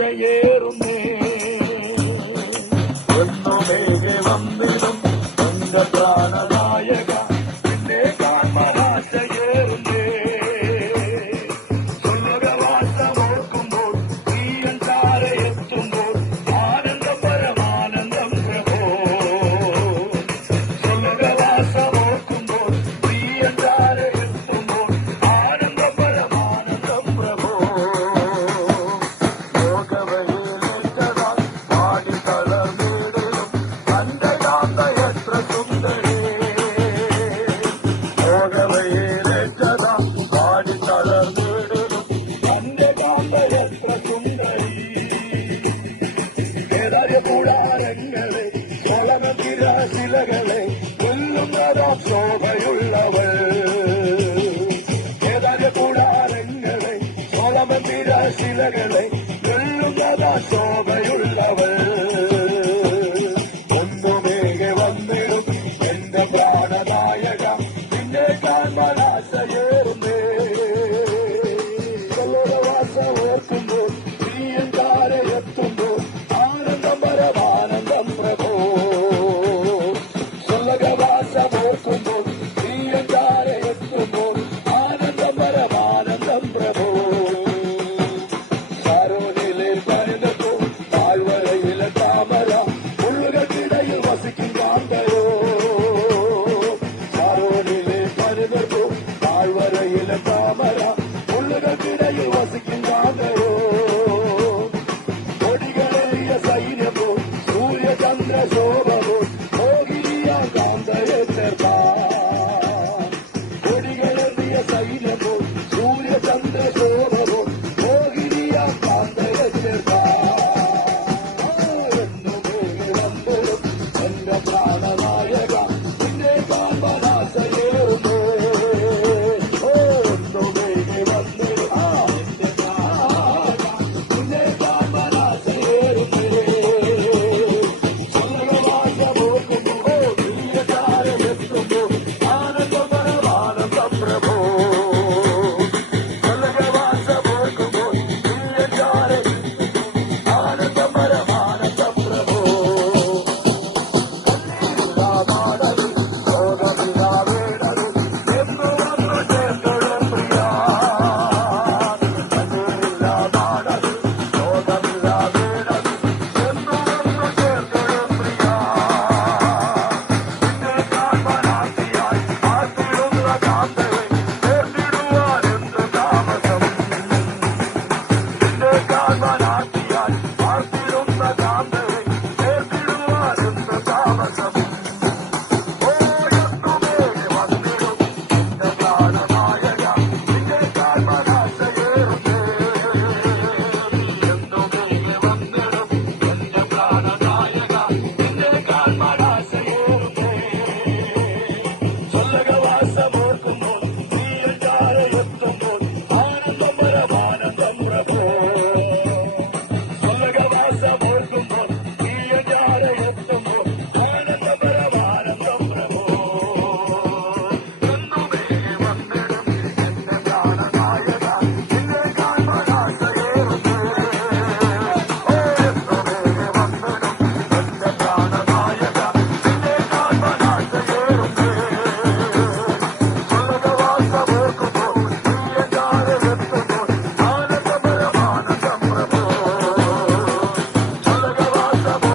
ആശയേറുന്നേ ഒന്നുമേകെ വന്നിടും എന്റെ പ്രാണനായക എന്നെ കാൺമാനാശയേറുന്നേ സ്വർഗവാസമോർക്കുമ്പോൾ നീയൻ ചാരെ എത്തുമ്പോൾ ആനന്ദം പരമാനന്ദം പ്രഭോ സ്വർഗവാസമോർക്കുമ്പോൾ നീയൻ ചാരെ എത്തുമ്പോൾ ആനന്ദം പരമാനന്ദം പ്രഭോ ലോകവയിലേറ്റതാൽ പാടി തളർന്നിടും തന്റെ കാന്ത എത്ര സുന്ദരേ ലോകവയിലേറ്റതാൽ പാടി തളർന്നിടും തന്റെ കാന്ത എത്ര സുന്ദരി കൂടാരങ്ങളെ ശിലകളെ കൊല്ലുന്നതാ ശോഭയുള്ളവൾ കൂടാരങ്ങളെ ശിലകളെ കൊല്ലുന്നതാ ശോഭ